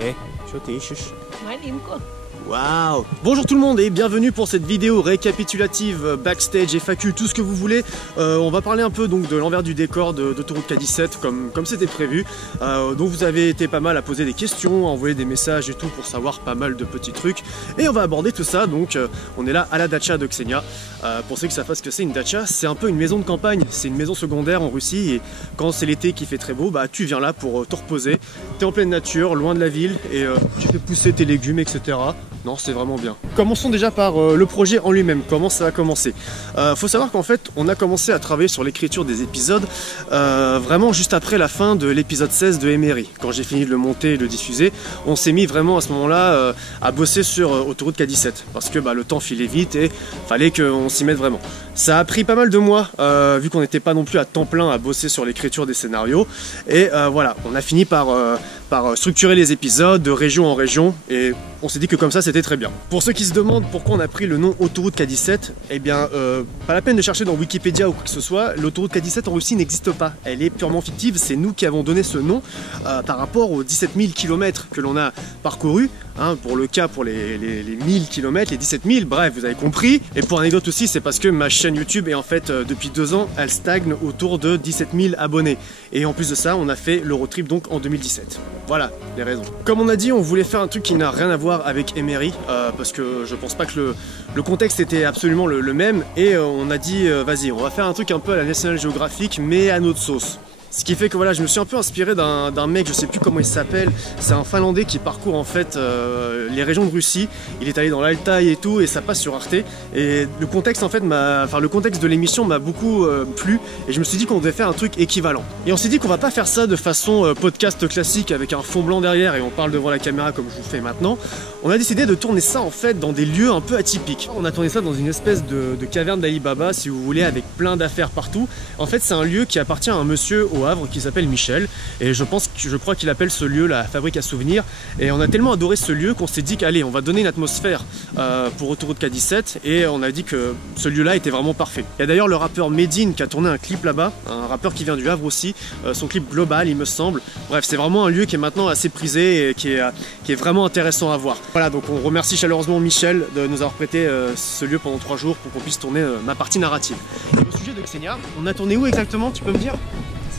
Eh, що ти ищеш? Маленько. Waouh! Bonjour tout le monde et bienvenue pour cette vidéo récapitulative, backstage, FAQ, tout ce que vous voulez. On va parler un peu donc de l'envers du décor d'Autoroute K17 comme c'était prévu. Donc vous avez été pas mal à poser des questions, à envoyer des messages et tout pour savoir pas mal de petits trucs. Et on va aborder tout ça, donc on est là à la dacha de Ksenia. Pour ceux qui savent pas ce que c'est une dacha, c'est un peu une maison de campagne, c'est une maison secondaire en Russie et quand c'est l'été qui fait très beau, bah tu viens là pour te reposer. T'es en pleine nature, loin de la ville et tu fais pousser tes légumes, etc. Non, c'est vraiment bien. Commençons déjà par le projet en lui-même, comment ça a commencé. Faut savoir qu'en fait, on a commencé à travailler sur l'écriture des épisodes vraiment juste après la fin de l'épisode 16 de Emery. Quand j'ai fini de le monter et de le diffuser, on s'est mis vraiment à ce moment-là à bosser sur Autoroute K17 parce que le temps filait vite et fallait qu'on s'y mette vraiment. Ça a pris pas mal de mois, vu qu'on n'était pas non plus à temps plein à bosser sur l'écriture des scénarios. Et voilà, on a fini par structurer les épisodes de région en région et on s'est dit que comme ça c'était très bien. Pour ceux qui se demandent pourquoi on a pris le nom Autoroute K17, eh bien pas la peine de chercher dans Wikipédia ou quoi que ce soit, l'autoroute K17 en Russie n'existe pas, elle est purement fictive, c'est nous qui avons donné ce nom par rapport aux 17 000 km que l'on a parcouru, hein, pour le cas pour les 1000 km, les 17 000, bref vous avez compris. Et pour anecdote aussi, c'est parce que ma chaîne YouTube est en fait depuis 2 ans, elle stagne autour de 17 000 abonnés. Et en plus de ça, on a fait l'Eurotrip donc en 2017. Voilà les raisons. Comme on a dit, on voulait faire un truc qui n'a rien à voir avec Emery, parce que je pense pas que le contexte était absolument le même. Et on a dit, vas-y, on va faire un truc un peu à la National Geographic, mais à notre sauce. Ce qui fait que voilà, je me suis un peu inspiré d'un mec, je sais plus comment il s'appelle, c'est un Finlandais qui parcourt en fait les régions de Russie. Il est allé dans l'Altaï et tout, et ça passe sur Arte. Et le contexte en fait le contexte de l'émission m'a beaucoup plu, et je me suis dit qu'on devait faire un truc équivalent. Et on s'est dit qu'on va pas faire ça de façon podcast classique avec un fond blanc derrière et on parle devant la caméra comme je vous fais maintenant. On a décidé de tourner ça en fait dans des lieux un peu atypiques. On a tourné ça dans une espèce de caverne d'Ali Baba, si vous voulez, avec plein d'affaires partout. En fait, c'est un lieu qui appartient à un monsieur au Havre qui s'appelle Michel, et je crois qu'il appelle ce lieu la fabrique à souvenirs. Et on a tellement adoré ce lieu qu'on s'est dit qu'allez, on va donner une atmosphère pour Autoroute K17, et on a dit que ce lieu-là était vraiment parfait. Il y a d'ailleurs le rappeur Medine qui a tourné un clip là-bas, un rappeur qui vient du Havre aussi, son clip Global il me semble. Bref, c'est vraiment un lieu qui est maintenant assez prisé et qui est vraiment intéressant à voir. Voilà, donc on remercie chaleureusement Michel de nous avoir prêté ce lieu pendant 3 jours pour qu'on puisse tourner ma partie narrative. Et au sujet de Ksenia, on a tourné où exactement, tu peux me dire?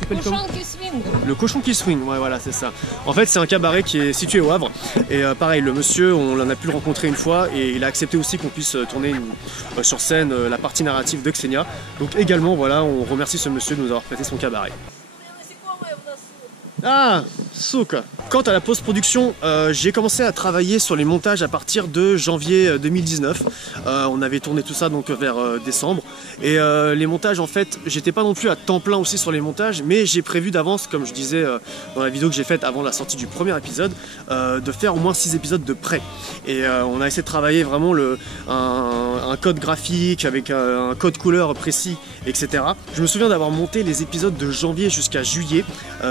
Cochon qui swing. Le cochon qui swing, ouais voilà c'est ça. En fait c'est un cabaret qui est situé au Havre et pareil le monsieur on en a pu le rencontrer une fois et il a accepté aussi qu'on puisse tourner sur scène la partie narrative de Ksenia. Donc également voilà, on remercie ce monsieur de nous avoir prêté son cabaret. Ah, souka. Quant à la post-production, j'ai commencé à travailler sur les montages à partir de janvier 2019. On avait tourné tout ça donc vers décembre. Et les montages, en fait, j'étais pas non plus à temps plein aussi sur les montages, mais j'ai prévu d'avance, comme je disais dans la vidéo que j'ai faite avant la sortie du premier épisode, de faire au moins 6 épisodes de près. Et on a essayé de travailler vraiment un code graphique avec un code couleur précis, etc. Je me souviens d'avoir monté les épisodes de janvier jusqu'à juillet.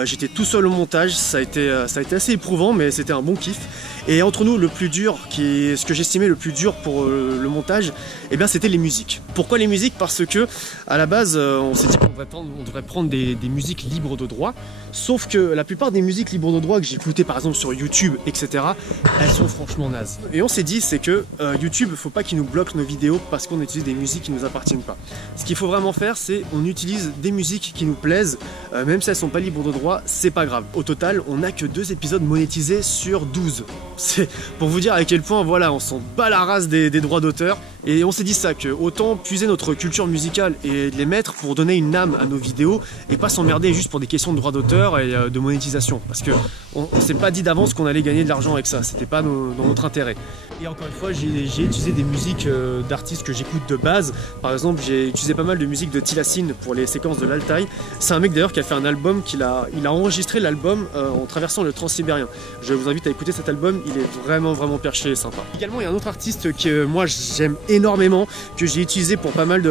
J'étais tout seul au montage, ça a été assez éprouvant, mais c'était un bon kiff. Et entre nous, le plus dur, ce que j'estimais le plus dur pour le montage, eh bien c'était les musiques. Pourquoi les musiques? Parce que à la base, on s'est dit qu'on devrait prendre des musiques libres de droit. Sauf que la plupart des musiques libres de droit que j'ai écoutées par exemple sur YouTube, etc., elles sont franchement nazes. Et on s'est dit, c'est que YouTube, faut pas qu'il nous bloque nos vidéos parce qu'on utilise des musiques qui nous appartiennent pas. Ce qu'il faut vraiment faire, c'est on utilise des musiques qui nous plaisent, même si elles sont pas libres de droit, c'est pas grave. Au total, on n'a que 2 épisodes monétisés sur 12. C'est pour vous dire à quel point voilà, on s'en bat la race des droits d'auteur. Et on s'est dit ça, que autant puiser notre culture musicale et les mettre pour donner une âme à nos vidéos et pas s'emmerder juste pour des questions de droits d'auteur et de monétisation. Parce que on s'est pas dit d'avance qu'on allait gagner de l'argent avec ça, c'était pas dans notre intérêt. Et encore une fois, j'ai utilisé des musiques d'artistes que j'écoute de base. Par exemple, j'ai utilisé pas mal de musique de Tilassine pour les séquences de l'Altaï. C'est un mec d'ailleurs qui a fait un album, il a enregistré l'album en traversant le Transsibérien. Je vous invite à écouter cet album, il est vraiment perché et sympa. Également, il y a un autre artiste que moi j'aime énormément, que j'ai utilisé pour pas mal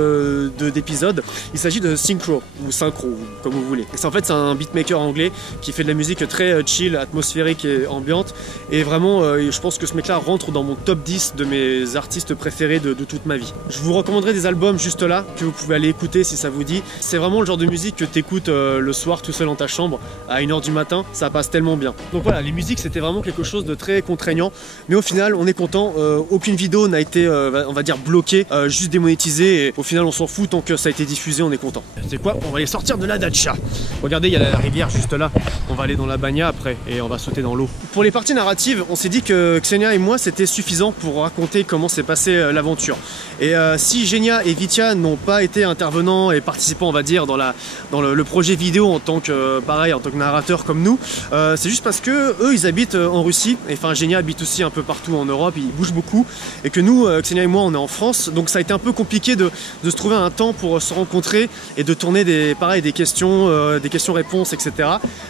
d'épisodes. Il s'agit de Synchro, ou Synchro, comme vous voulez. En fait, c'est un beatmaker anglais qui fait de la musique très chill, atmosphérique et ambiante. Et vraiment, je pense que ce mec-là rentre dans mon top 10 de mes artistes préférés de toute ma vie. Je vous recommanderai des albums juste là, que vous pouvez aller écouter si ça vous dit. C'est vraiment le genre de musique que t'écoutes le soir tout seul dans ta ta chambre à 1 h du matin, ça passe tellement bien. Donc voilà, les musiques c'était vraiment quelque chose de très contraignant, mais au final on est content, aucune vidéo n'a été on va dire bloquée, juste démonétisée, et au final on s'en fout tant que ça a été diffusé, on est content. C'est quoi, on va aller sortir de la dacha. Regardez, il y a la rivière juste là, on va aller dans la bagna après et on va sauter dans l'eau. Pour les parties narratives, on s'est dit que Xenia et moi c'était suffisant pour raconter comment s'est passée l'aventure. Et si Genia et Vitya n'ont pas été intervenants et participants, on va dire, dans le projet vidéo en tant que pareil, en tant que narrateur comme nous, c'est juste parce que eux ils habitent en Russie, et enfin Genia habite aussi un peu partout en Europe, ils bougent beaucoup, et que nous, Xenia et moi, on est en France, donc ça a été un peu compliqué de se trouver un temps pour se rencontrer et de tourner des questions-réponses, etc.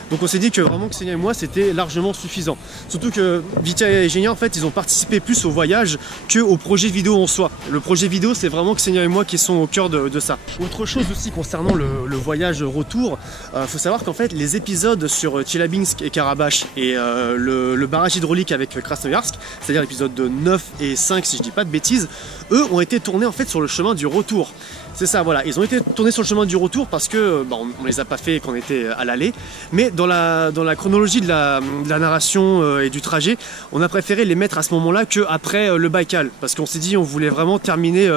Donc on s'est dit que vraiment Xenia et moi c'était largement suffisant. Surtout que Vitya et Genia en fait ils ont participé plus au voyage que au projet vidéo en soi. Le projet vidéo c'est vraiment Xenia et moi qui sont au cœur de ça. Autre chose aussi concernant le voyage retour, faut savoir qu'en fait les épisodes sur Tcheliabinsk et Karabach et le barrage hydraulique avec Krasnoyarsk, c'est-à-dire l'épisode 9 et 5 si je dis pas de bêtises, eux ont été tournés en fait sur le chemin du retour. C'est ça, voilà, ils ont été tournés sur le chemin du retour parce que on les a pas fait quand on était à l'aller, mais dans la chronologie de la narration et du trajet, on a préféré les mettre à ce moment-là qu'après le Baïkal, parce qu'on s'est dit on voulait vraiment terminer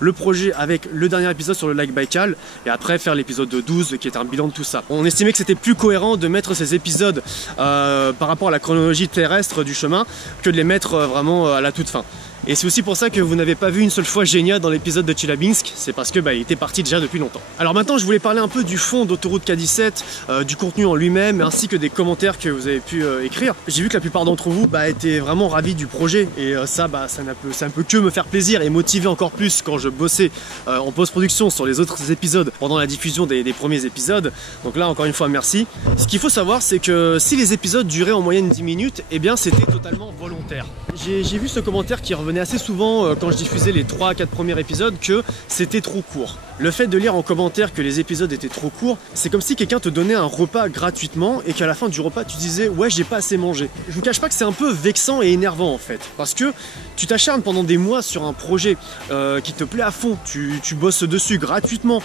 le projet avec le dernier épisode sur le lac Baïkal et après faire l'épisode 12 qui est un bilan de tout ça. On estimait que c'était plus cohérent de mettre ces épisodes par rapport à la chronologie terrestre du chemin que de les mettre vraiment à la toute fin. Et c'est aussi pour ça que vous n'avez pas vu une seule fois Genia dans l'épisode de Tcheliabinsk, c'est parce que il était parti déjà depuis longtemps. Alors maintenant je voulais parler un peu du fond d'Autoroute K17, du contenu en lui-même, ainsi que des commentaires que vous avez pu écrire. J'ai vu que la plupart d'entre vous étaient vraiment ravis du projet, et ça ne peut que me faire plaisir et motiver encore plus quand je bossais en post-production sur les autres épisodes pendant la diffusion des premiers épisodes. Donc là encore une fois merci. Ce qu'il faut savoir c'est que si les épisodes duraient en moyenne 10 minutes, eh bien c'était totalement volontaire. J'ai vu ce commentaire qui revenait assez souvent quand je diffusais les 3 à 4 premiers épisodes que c'était trop court. Le fait de lire en commentaire que les épisodes étaient trop courts, c'est comme si quelqu'un te donnait un repas gratuitement et qu'à la fin du repas tu disais ouais j'ai pas assez mangé. Je vous cache pas que c'est un peu vexant et énervant en fait, parce que tu t'acharnes pendant des mois sur un projet qui te plaît à fond, tu bosses dessus gratuitement,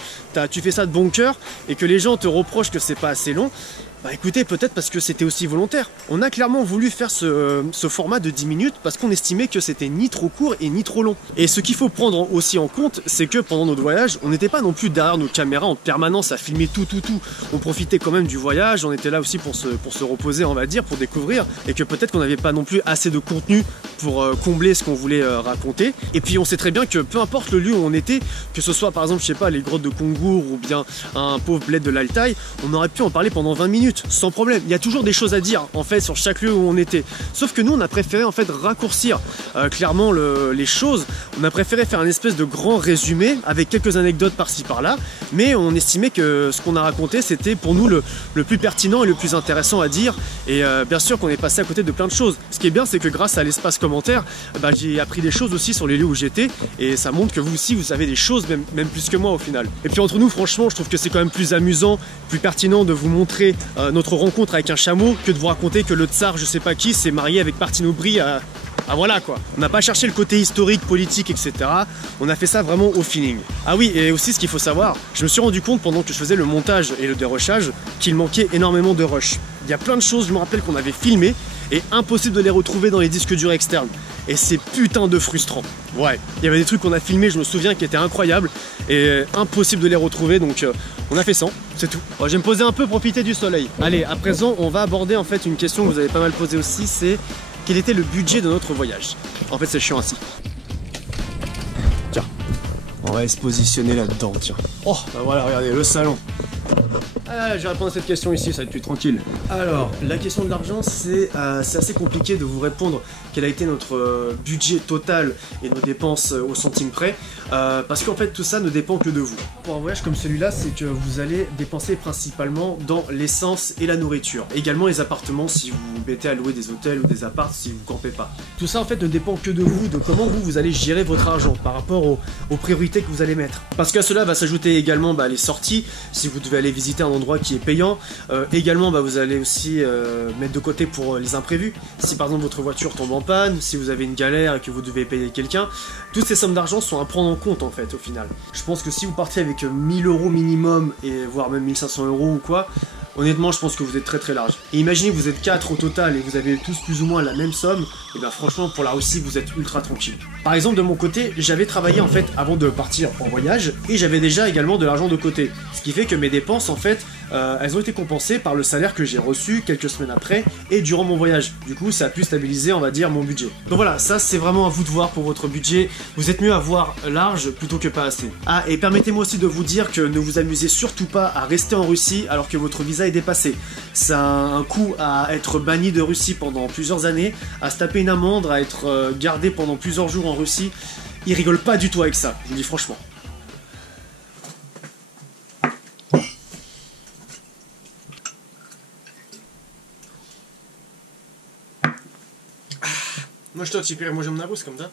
tu fais ça de bon cœur, et que les gens te reprochent que c'est pas assez long. Bah écoutez, peut-être parce que c'était aussi volontaire. On a clairement voulu faire ce format de 10 minutes parce qu'on estimait que c'était ni trop court et ni trop long. Et ce qu'il faut prendre aussi en compte, c'est que pendant notre voyage, on n'était pas non plus derrière nos caméras en permanence à filmer tout. On profitait quand même du voyage, on était là aussi pour se reposer, on va dire, pour découvrir, et que peut-être qu'on n'avait pas non plus assez de contenu pour combler ce qu'on voulait raconter. Et puis on sait très bien que peu importe le lieu où on était, que ce soit par exemple, je sais pas, les grottes de Kongour ou bien un pauvre bled de l'Altaï, on aurait pu en parler pendant 20 minutes. Sans problème, il y a toujours des choses à dire en fait sur chaque lieu où on était, sauf que nous on a préféré en fait raccourcir clairement les choses. On a préféré faire un espèce de grand résumé avec quelques anecdotes par-ci par-là, mais on estimait que ce qu'on a raconté c'était pour nous le plus pertinent et le plus intéressant à dire, et bien sûr qu'on est passé à côté de plein de choses. Ce qui est bien c'est que grâce à l'espace commentaire, j'ai appris des choses aussi sur les lieux où j'étais, et ça montre que vous aussi vous savez des choses même plus que moi au final. Et puis entre nous franchement je trouve que c'est quand même plus amusant, plus pertinent de vous montrer notre rencontre avec un chameau que de vous raconter que le tsar je sais pas qui s'est marié avec Partinoubri à voilà quoi. On n'a pas cherché le côté historique, politique, etc. On a fait ça vraiment au feeling. Ah oui, et aussi ce qu'il faut savoir, je me suis rendu compte pendant que je faisais le montage et le dérushage qu'il manquait énormément de rush. Il y a plein de choses, je me rappelle qu'on avait filmé, et impossible de les retrouver dans les disques durs externes. Et c'est putain de frustrant. Ouais, il y avait des trucs qu'on a filmés, je me souviens, qui étaient incroyables, et impossible de les retrouver, donc on a fait 100, c'est tout. Bon, je vais me poser un peu, profiter du soleil. Allez, à présent, on va aborder en fait une question que vous avez pas mal posée aussi, c'est quel était le budget de notre voyage? En fait, c'est chiant ainsi. Tiens, on va se positionner là-dedans, tiens. Oh, bah voilà, regardez, le salon. Je vais répondre à cette question ici, ça va être plus tranquille. Alors, la question de l'argent, c'est assez compliqué de vous répondre quel a été notre budget total et nos dépenses au centime près, parce qu'en fait tout ça ne dépend que de vous. Pour un voyage comme celui-là, c'est que vous allez dépenser principalement dans l'essence et la nourriture. Également les appartements si vous mettez à louer des hôtels ou des apparts si vous campez pas. Tout ça en fait ne dépend que de vous, de comment vous allez gérer votre argent par rapport aux priorités que vous allez mettre. Parce qu'à cela va s'ajouter également les sorties, si vous devez aller visiter un endroit qui est payant. Également vous allez aussi mettre de côté pour les imprévus. Si par exemple votre voiture tombe en panne, si vous avez une galère et que vous devez payer quelqu'un, toutes ces sommes d'argent sont à prendre en compte en fait au final. Je pense que si vous partez avec 1000 € minimum et voire même 1500 € ou quoi, honnêtement je pense que vous êtes très large. Et imaginez que vous êtes 4 au total et vous avez tous plus ou moins la même somme, et bien franchement pour la Russie vous êtes ultra tranquille. Par exemple de mon côté, j'avais travaillé en fait avant de partir en voyage, et j'avais déjà également de l'argent de côté. Ce qui fait que mes dépenses en fait, elles ont été compensées par le salaire que j'ai reçu quelques semaines après et durant mon voyage. Du coup ça a pu stabiliser on va dire mon budget. Donc voilà, ça c'est vraiment à vous de voir pour votre budget. Vous êtes mieux à voir large plutôt que pas assez. Ah, et permettez-moi aussi de vous dire que ne vous amusez surtout pas à rester en Russie alors que votre visa est dépassé. Ça a un coût à être banni de Russie pendant plusieurs années, à se taper une amende, à être gardé pendant plusieurs jours en Russie. Ils rigolent pas du tout avec ça, je vous dis franchement. Ну что, теперь можем на русском, да?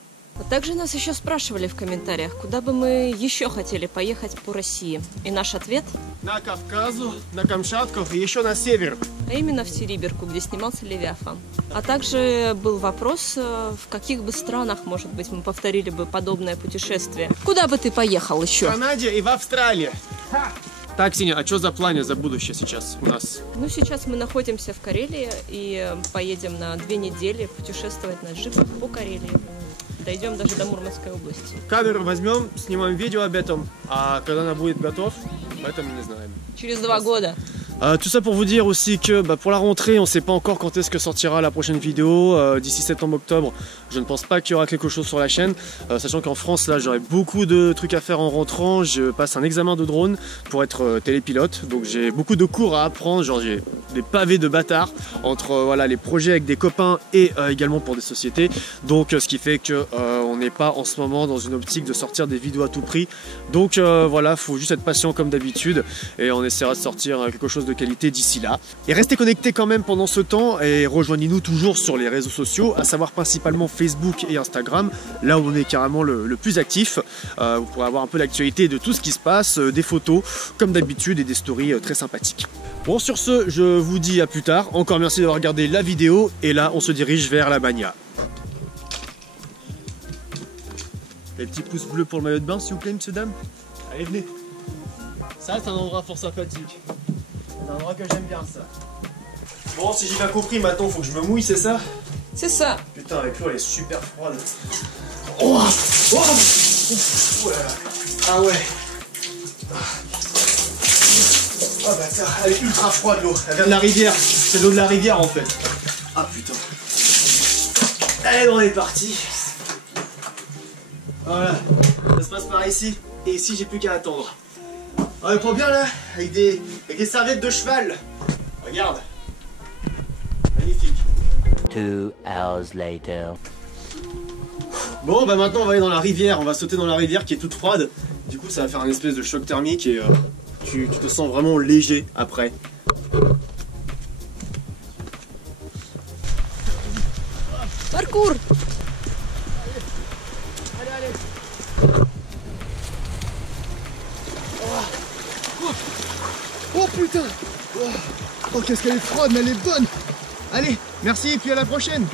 Также нас еще спрашивали в комментариях, куда бы мы еще хотели поехать по России. И наш ответ? На Кавказу, на Камчатку и еще на север. А именно в Териберку, где снимался Левиафан. А также был вопрос, в каких бы странах, может быть, мы повторили бы подобное путешествие. Куда бы ты поехал еще? В Канаде и в Австралии. Так, Сеня, а что за планы за будущее сейчас у нас? Ну, сейчас мы находимся в Карелии и поедем на 2 недели путешествовать на джипах по Карелии. Дойдем даже до Мурманской области. Камеру возьмем, снимаем видео об этом, а когда она будет готов, об этом мы не знаем. Через 2 года. Tout ça pour vous dire aussi que pour la rentrée, on ne sait pas encore quand est-ce que sortira la prochaine vidéo. D'ici septembre-octobre, je ne pense pas qu'il y aura quelque chose sur la chaîne. Sachant qu'en France, là, j'aurai beaucoup de trucs à faire en rentrant. Je passe un examen de drone pour être télépilote. Donc j'ai beaucoup de cours à apprendre. Genre j'ai des pavés de bâtards entre voilà, les projets avec des copains et également pour des sociétés. Donc ce qui fait que on n'est pas en ce moment dans une optique de sortir des vidéos à tout prix. Donc voilà, faut juste être patient comme d'habitude et on essaiera de sortir quelque chose de qualité d'ici là. Et restez connectés quand même pendant ce temps et rejoignez-nous toujours sur les réseaux sociaux, à savoir principalement Facebook et Instagram, là où on est carrément le plus actif. Vous pourrez avoir un peu l'actualité de tout ce qui se passe, des photos comme d'habitude et des stories très sympathiques. Bon, sur ce, je vous dis à plus tard. Encore merci d'avoir regardé la vidéo et là on se dirige vers la Bagna. Les petits pouces bleus pour le maillot de bain s'il vous plaît, monsieur dame. Allez, venez. Ça c'est un endroit fort sympathique. C'est un endroit que j'aime bien ça. Bon, si j'ai bien compris, maintenant faut que je me mouille, c'est ça? C'est ça. Putain, avec l'eau elle est super froide. Oh, oh, oh là là. Ah ouais. Oh bah ça, elle est ultra froide l'eau. Elle vient de la rivière. C'est l'eau de la rivière en fait. Ah putain. Allez, on est parti. Voilà. Ça se passe par ici. Et ici, j'ai plus qu'à attendre. On est pas bien là, avec des serviettes de cheval. Regarde. Magnifique. 2 hours later. Bon bah maintenant on va aller dans la rivière, on va sauter dans la rivière qui est toute froide. Du coup ça va faire un espèce de choc thermique et tu te sens vraiment léger après. Parcours. Allez, allez. Oh putain. Oh qu'est-ce qu'elle est froide mais elle est bonne. Allez, merci et puis à la prochaine.